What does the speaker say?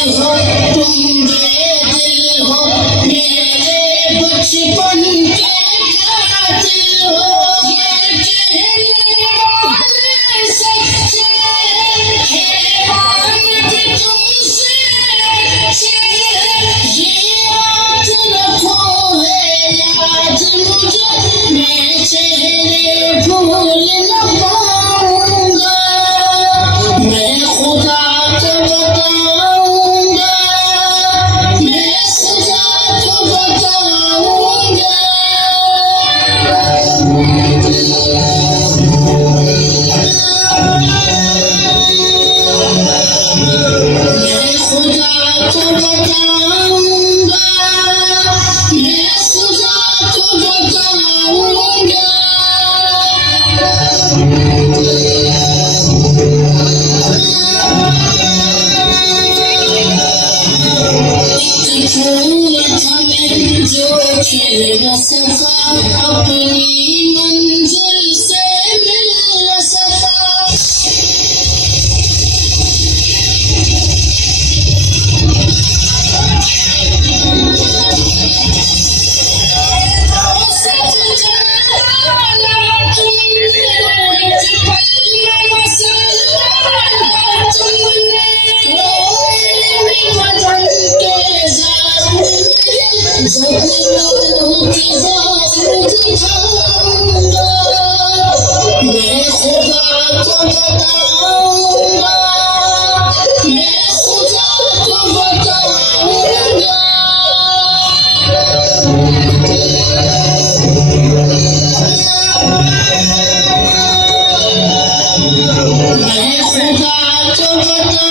हो तुम बेदिल हो मेरे बचपन के कातिल हो ये कहने वाले सच्चे हैरान भी तुमसे अच्छे ये बात रखो है याद मुझे मैं चेहरे भूल न पाऊंगा मैं खुदा को बताऊंगा मैं खुदा को बताऊंगा मैं खुदा को बताऊंगा मैं खुदा को बताऊंगा जो खिल न सका अपनी मंजिल से मिल न सका मैं खुदा को बताऊंगा मैं खुदा को बताऊंगा मैं खुदा को बताऊंगा